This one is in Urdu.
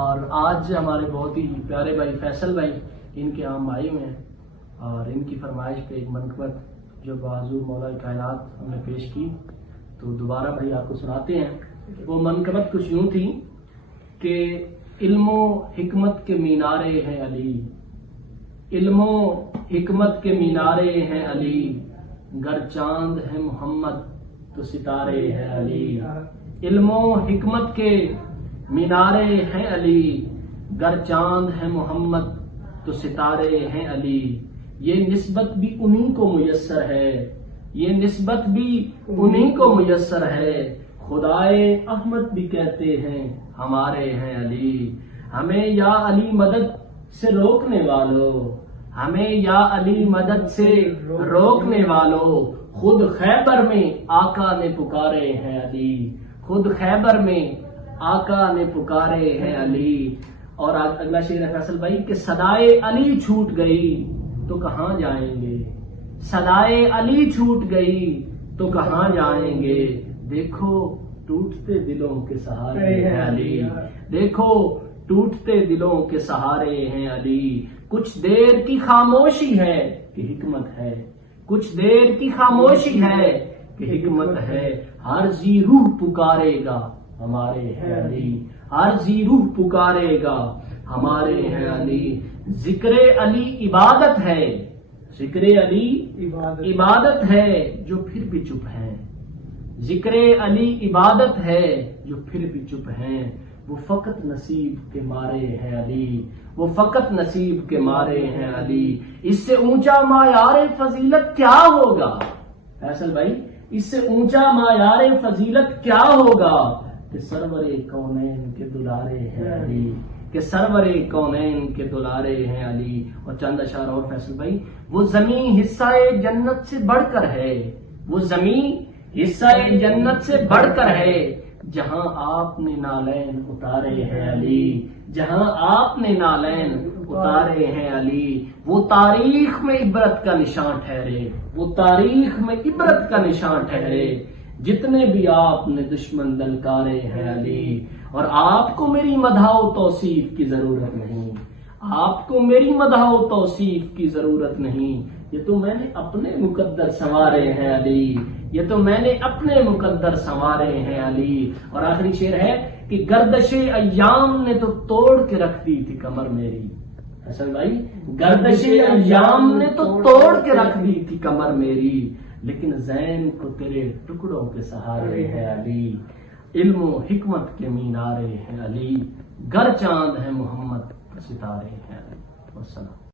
اور آج ہمارے بہت ہی پیارے بھائی فیصل بھائی ان کے ہم آئے ہوئے ہیں اور ان کی فرمائش پہ ایک منقبت جو بحضور مولا کائنات ہم نے پیش کی تو دوبارہ بھائی آپ کو سناتے ہیں۔ وہ منقبت کچھ یوں تھی کہ علم و حکمت کے مینارے ہیں علی، علم و حکمت کے مینارے ہیں علی، گر چاند ہے محمد تو ستارے ہیں علی، علم و حکمت کے مینارے ہیں علی، گر چاند ہے محمد تو ستارے ہیں علی۔ یہ نسبت بھی انہی کو میسر ہے، یہ نسبت بھی انہی کو میسر ہے، خدائے احمد بھی کہتے ہیں ہمارے ہیں علی۔ ہمیں یا علی مدد سے روکنے والوں، ہمیں یا علی مدد سے روکنے والوں، خود خیبر میں آقا نے پکارے ہیں علی، خود خیبر میں آقا نے پکارے ہیں علی۔ اور اگلا شعر ہے فیصل بھائی کہ صدائے علی چھوٹ گئی تو کہاں جائیں گے، صدائے علی چھوٹ گئی تو کہاں جائیں گے، دیکھو ٹوٹتے دلوں کے سہارے ہیں علی، دیکھو ٹوٹتے دلوں کے سہارے ہیں علی۔ کچھ دیر کی خاموشی ہے کہ حکمت ہے، کچھ دیر کی خاموشی ہے کہ حکمت ہے، ہر ذی روح پکارے گا ہمارے ہیں علی، ہر ذی روح پکارے گا ہمارے ہیں علی۔ ذکر علی عبادت ہے، ذکر علی عبادت ہے جو پھر بھی چپ ہیں، ذکر علی عبادت ہے جو پھر بھی چپ ہیں، وہ فقط نصیب کے مارے ہیں علی، وہ فقط نصیب کے مارے ہیں علی۔ اس سے اونچا معیار فضیلت کیا ہوگا فیصل بھائی، اس سے اونچا معیار فضیلت کیا ہوگا کہ سرور کونین کے دلارے ہیں علی، کہ سرور کونین کے دلارے ہیں علی۔ اور چند اشعار اور فیصل بھائی، وہ زمین حصہ جنت سے بڑھ کر ہے، وہ زمین حصہ جنت سے بڑھ کر ہے، جہاں آپ نے نالین اتارے ہیں علی، جہاں آپ نے نالین اتارے ہیں علی۔ وہ تاریخ میں عبرت کا نشان ٹھہرے، وہ تاریخ میں عبرت کا نشان ٹھہرے، جتنے بھی آپ نے دشمن للکارے ہیں علی۔ اور آپ کو میری مدح و توصیف کی ضرورت نہیں، آپ کو میری مدح و توصیف کی ضرورت نہیں، یہ تو میں نے اپنے مقدر سنوارے ہیں علی، یہ تو میں نے اپنے مقدر سنوارے ہیں علی۔ اور آخری شعر ہے کہ گردش ایام نے تو توڑ کے رکھ دی تھی کمر میری، حسن بھائی گردش ایام نے تو توڑ کے رکھ دی تھی کمر میری، لیکن زین کو تیرے ٹکڑوں کے سہارے ہیں علی، علم و حکمت کے مینارے ہیں علی، گر چاند ہے محمد ستارے ہیں علی۔ والسلام۔